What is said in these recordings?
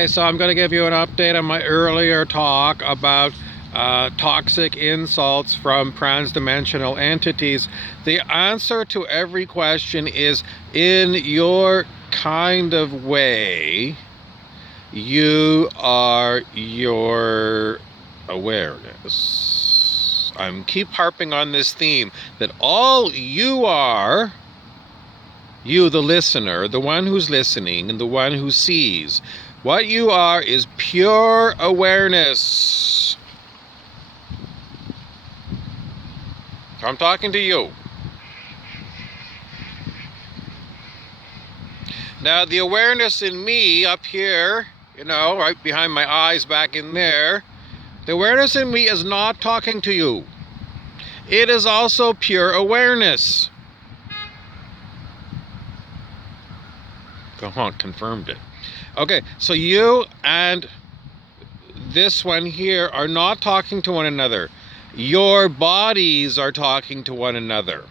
Okay, so I'm going to give you an update on my earlier talk about toxic insults from transdimensional entities. The answer to every question is in your kind of way. You are your awareness. I'm keep harping on this theme that all you are, you the listener, the one who's listening and the one who sees, what you are is pure awareness. I'm talking to you. Now, the awareness in me up here, right behind my eyes back in there, the awareness in me is not talking to you. It is also pure awareness. Come on, confirmed it. Okay, so you and this one here are not talking to one another. Your bodies are talking to one another.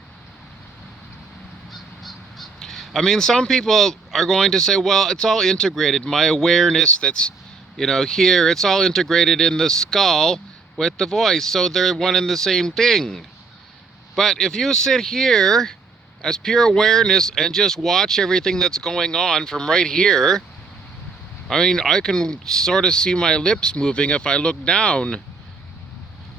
I mean, some people are going to say, well, it's all integrated. My awareness that's, here, it's all integrated in the skull with the voice. So they're one and the same thing. But if you sit here as pure awareness and just watch everything that's going on from right here, I mean, I can sort of see my lips moving if I look down.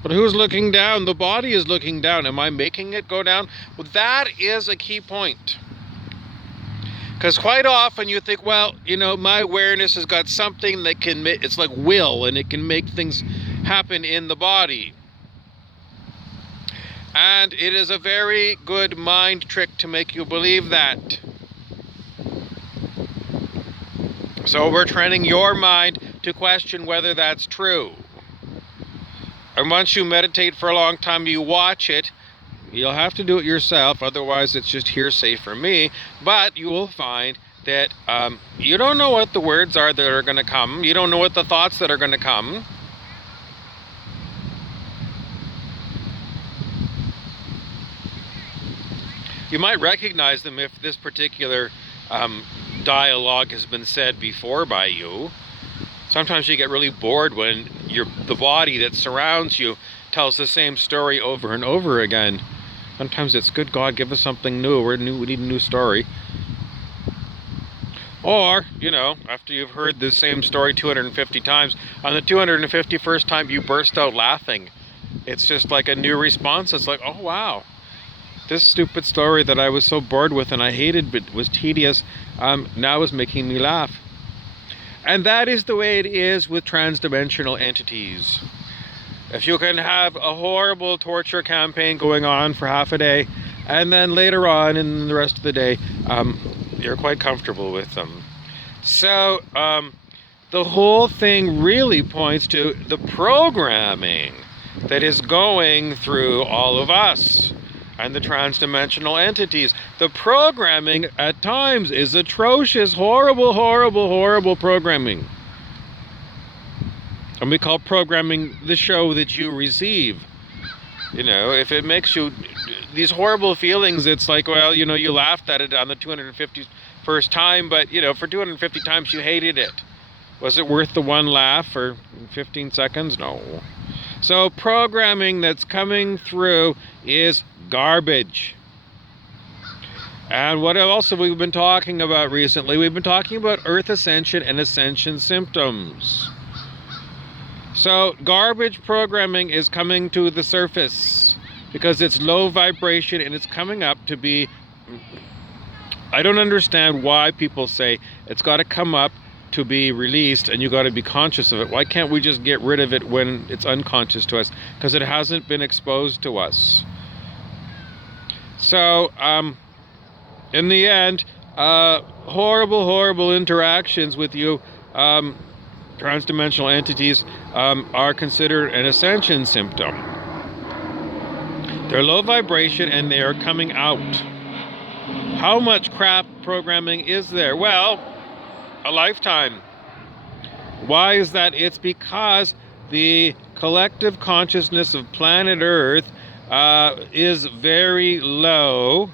But who's looking down? The body is looking down. Am I making it go down? Well, that is a key point. Because quite often you think, well, my awareness has got something that can, it's like will, and it can make things happen in the body. And it is a very good mind trick to make you believe that. So we're training your mind to question whether that's true. And once you meditate for a long time, you watch it. You'll have to do it yourself, otherwise it's just hearsay for me. But you will find that you don't know what the words are that are going to come. You don't know what the thoughts that are going to come. You might recognize them if this particular dialogue has been said before by you. Sometimes you get really bored when the body that surrounds you tells the same story over and over again. Sometimes it's good, God, give us something new. We need a new story. Or, after you've heard the same story 250 times, on the 251st time you burst out laughing. It's just like a new response. It's like, oh, wow. This stupid story that I was so bored with and I hated but was tedious, now is making me laugh. And that is the way it is with transdimensional entities. If you can have a horrible torture campaign going on for half a day, and then later on in the rest of the day, you're quite comfortable with them. So the whole thing really points to the programming that is going through all of us and the transdimensional entities. The programming at times is atrocious, horrible, horrible, horrible programming. And we call programming the show that you receive. If it makes you these horrible feelings, it's like, well, you laughed at it on the 251st time, but, for 250 times you hated it. Was it worth the one laugh for 15 seconds? No. So programming that's coming through is garbage. And what else have we been talking about recently? We've been talking about Earth Ascension and Ascension symptoms. So garbage programming is coming to the surface because it's low vibration and it's coming up to be, I don't understand why people say it's got to come up to be released and you got to be conscious of it. Why can't we just get rid of it when it's unconscious to us? Because it hasn't been exposed to us. So in the end, horrible, horrible interactions with you, transdimensional entities are considered an ascension symptom. They're low vibration and they are coming out. How much crap programming is there? Well, a lifetime. Why is that? It's because the collective consciousness of planet Earth is very low.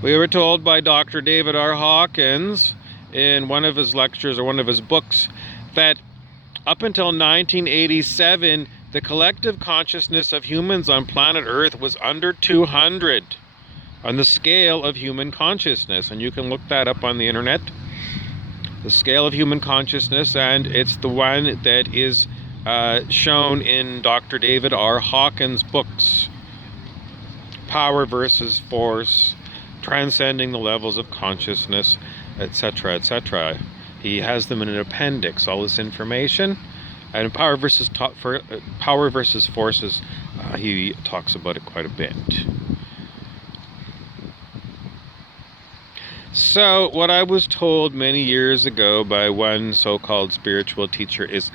We were told by Dr. David R. Hawkins in one of his lectures or one of his books that up until 1987, the collective consciousness of humans on planet Earth was under 200 on the scale of human consciousness. And you can look that up on the internet. The scale of human consciousness, and it's the one that is shown in Dr. David R. Hawkins' books, Power versus Force, Transcending the Levels of Consciousness, etc., etc. He has them in an appendix, all this information. And Power versus Forces, he talks about it quite a bit. So what I was told many years ago by one so-called spiritual teacher is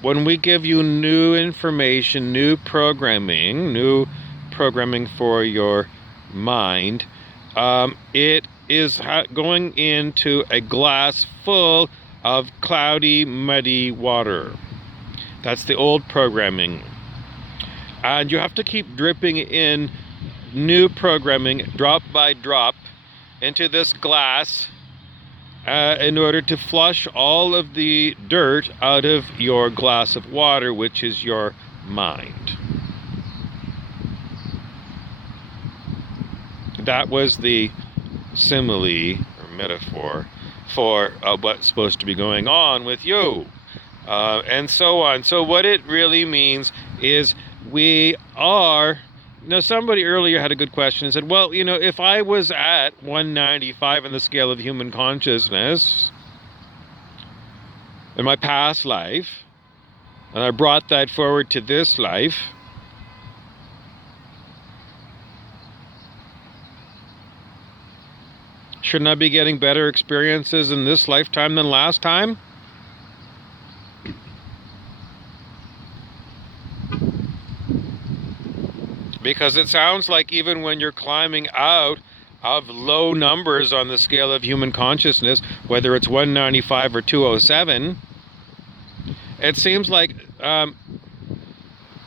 when we give you new information, new programming for your mind, it is going into a glass full of cloudy, muddy water. That's the old programming. And you have to keep dripping in new programming, drop by drop, into this glass in order to flush all of the dirt out of your glass of water, which is your mind. That was the simile or metaphor for what's supposed to be going on with you, and so on. So what it really means is we are... Now, somebody earlier had a good question and said, well, you know, if I was at 195 on the scale of human consciousness in my past life, and I brought that forward to this life, shouldn't I be getting better experiences in this lifetime than last time? Because it sounds like even when you're climbing out of low numbers on the scale of human consciousness, whether it's 195 or 207, it seems like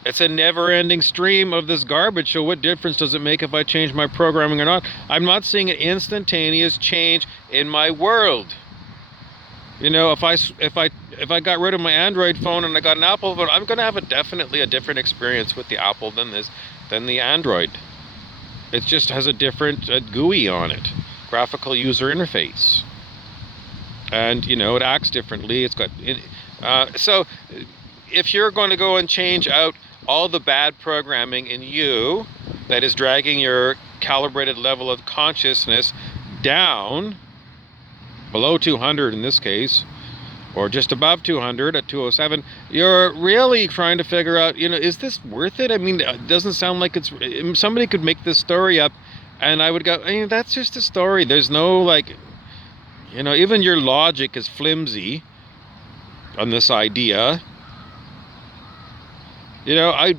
it's a never-ending stream of this garbage. So what difference does it make if I change my programming or not? I'm not seeing an instantaneous change in my world. You know, if I got rid of my Android phone and I got an Apple phone, I'm going to have definitely a different experience with the Apple than the Android. It just has a different GUI on it, graphical user interface, and you know, it acts differently. It's got so if you're going to go and change out all the bad programming in you that is dragging your calibrated level of consciousness down below 200 in this case, or just above 200 at 207, you're really trying to figure out, you know, is this worth it? I mean, it doesn't sound like it's... Somebody could make this story up, and I would go, I mean, that's just a story. There's no, like, you know, even your logic is flimsy on this idea. You know, I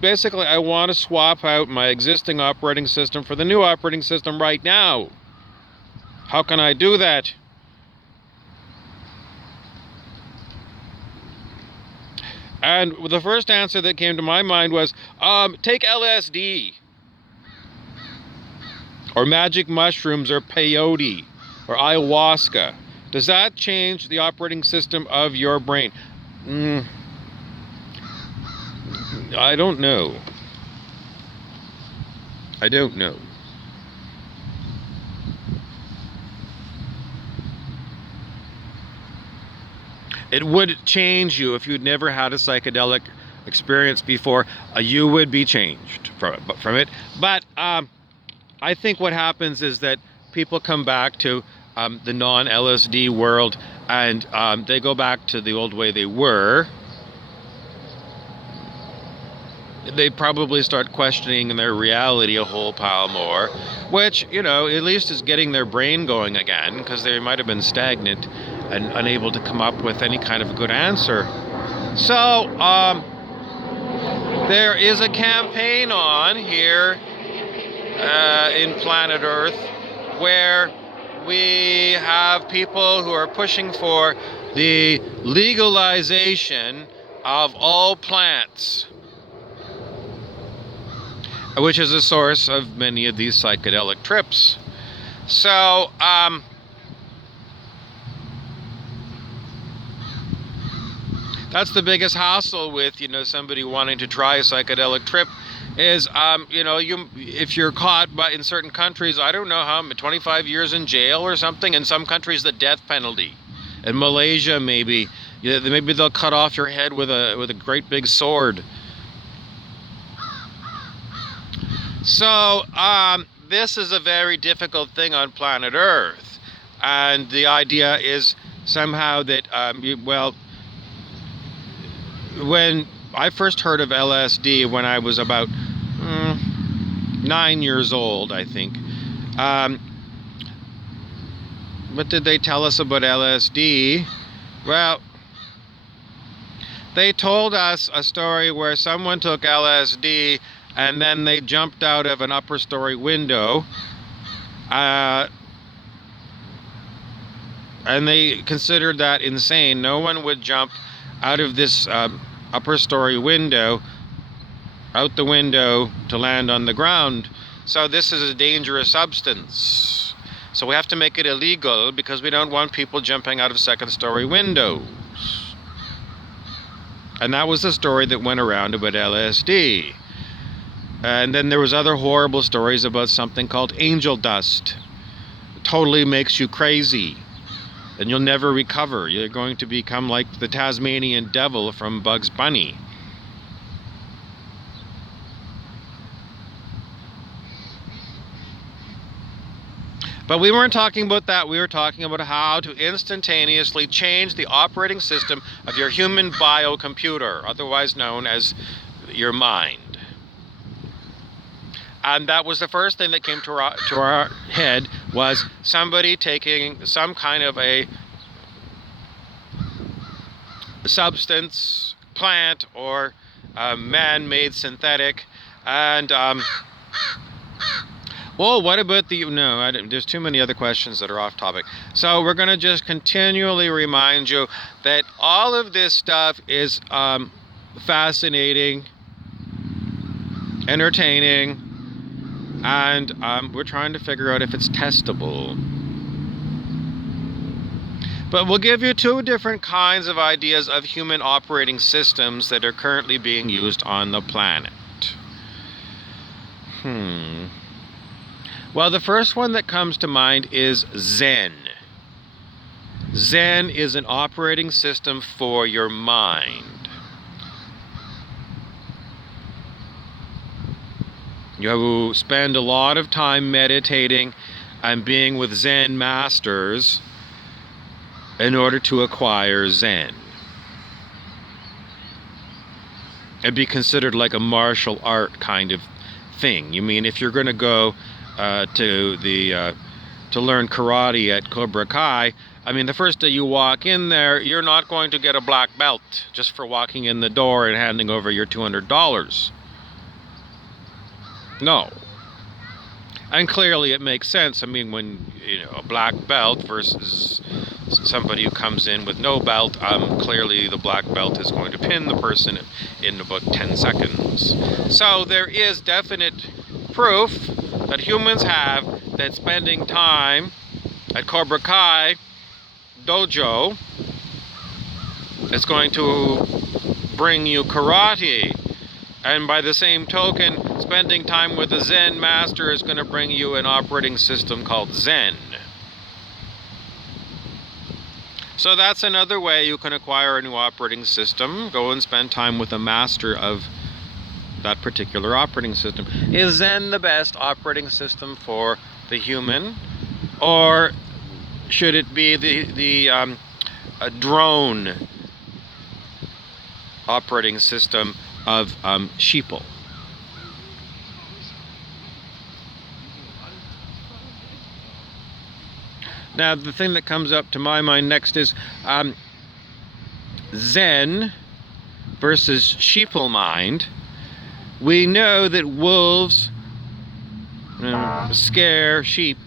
want to swap out my existing operating system for the new operating system right now. How can I do that? And the first answer that came to my mind was, take LSD, or magic mushrooms, or peyote, or ayahuasca. Does that change the operating system of your brain? I don't know. I don't know. It would change you if you'd never had a psychedelic experience before. You would be changed from it. But I think what happens is that people come back to the non-LSD world, and they go back to the old way they were. They probably start questioning their reality a whole pile more, which, you know, at least is getting their brain going again, because they might have been stagnant and unable to come up with any kind of a good answer. So there is a campaign on here in planet Earth where we have people who are pushing for the legalization of all plants, which is a source of many of these psychedelic trips. So That's the biggest hassle with, you know, somebody wanting to try a psychedelic trip is, you know, if you're caught in certain countries, I don't know how, 25 years in jail or something. In some countries, the death penalty. In Malaysia, maybe they'll cut off your head with a great big sword. So this is a very difficult thing on planet Earth, and the idea is somehow that when I first heard of LSD when I was about 9 years old, I think. What did they tell us about LSD? Well, they told us a story where someone took LSD and then they jumped out of an upper story window. And they considered that insane. No one would jump out of this upper story window, out the window to land on the ground. So this is a dangerous substance. So we have to make it illegal because we don't want people jumping out of second story windows. And that was the story that went around about LSD. And then there was other horrible stories about something called angel dust. It totally makes you crazy. And you'll never recover. You're going to become like the Tasmanian devil from Bugs Bunny. But we weren't talking about that. We were talking about how to instantaneously change the operating system of your human biocomputer, otherwise known as your mind. And that was the first thing that came to our head, was somebody taking some kind of a substance, plant, or man-made synthetic, and well, what about there's too many other questions that are off topic. So we're going to just continually remind you that all of this stuff is fascinating, entertaining, and we're trying to figure out if it's testable. But we'll give you two different kinds of ideas of human operating systems that are currently being used on the planet. Well, the first one that comes to mind is Zen. Zen is an operating system for your mind. You spend a lot of time meditating and being with Zen masters in order to acquire Zen. It'd be considered like a martial art kind of thing. You mean if you're going to go to learn karate at Cobra Kai, I mean, the first day you walk in there, you're not going to get a black belt just for walking in the door and handing over your $200. No. And clearly it makes sense. I mean, when, a black belt versus somebody who comes in with no belt, clearly the black belt is going to pin the person in about 10 seconds. So there is definite proof that humans have that spending time at Cobra Kai dojo is going to bring you karate. And by the same token, spending time with a Zen master is going to bring you an operating system called Zen. So that's another way you can acquire a new operating system. Go and spend time with a master of that particular operating system. Is Zen the best operating system for the human? Or should it be the drone operating system of sheeple? Now, the thing that comes up to my mind next is Zen versus sheeple mind. We know that wolves scare sheep,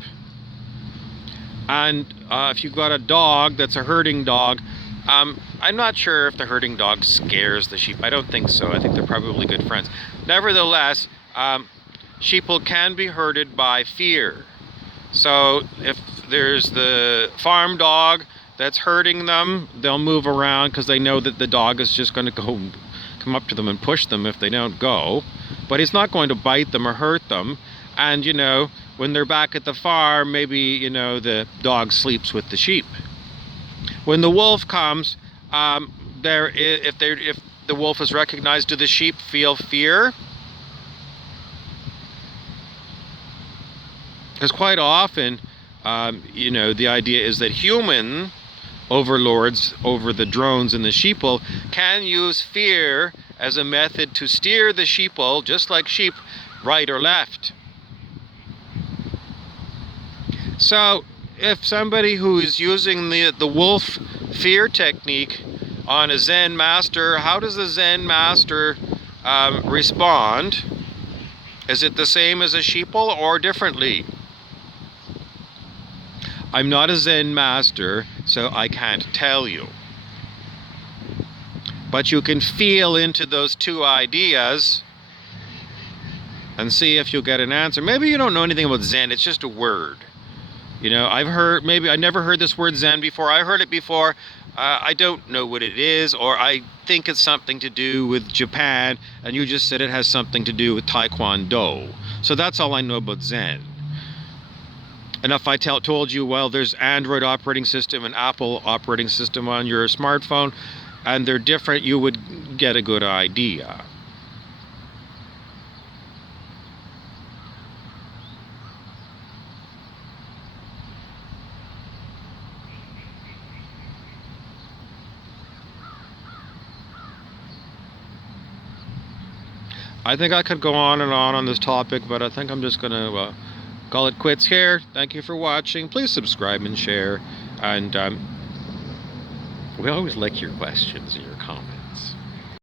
and if you've got a dog that's a herding dog, I'm not sure if the herding dog scares the sheep. I don't think so. I think they're probably good friends. Nevertheless, sheeple can be herded by fear. So if there's the farm dog that's hurting them, they'll move around because they know that the dog is just going to come up to them and push them if they don't go. But he's not going to bite them or hurt them. And, you know, when they're back at the farm, maybe, you know, the dog sleeps with the sheep. When the wolf comes, if the wolf is recognized, do the sheep feel fear? Because quite often, you know, the idea is that human overlords over the drones and the sheeple can use fear as a method to steer the sheeple, just like sheep, right or left. So if somebody who is using the wolf fear technique on a Zen master, how does the Zen master respond? Is it the same as a sheeple or differently? I'm not a Zen master, so I can't tell you. But you can feel into those two ideas and see if you'll get an answer. Maybe you don't know anything about Zen, it's just a word. You know, I never heard this word Zen before. I heard it before. I don't know what it is, or I think it's something to do with Japan, and you just said it has something to do with Taekwondo. So that's all I know about Zen. And if I told you, well, there's Android operating system and Apple operating system on your smartphone, and they're different, you would get a good idea. I think I could go on and on this topic, but I think I'm just going to call it quits here. Thank you for watching. Please subscribe and share. And we always like your questions and your comments.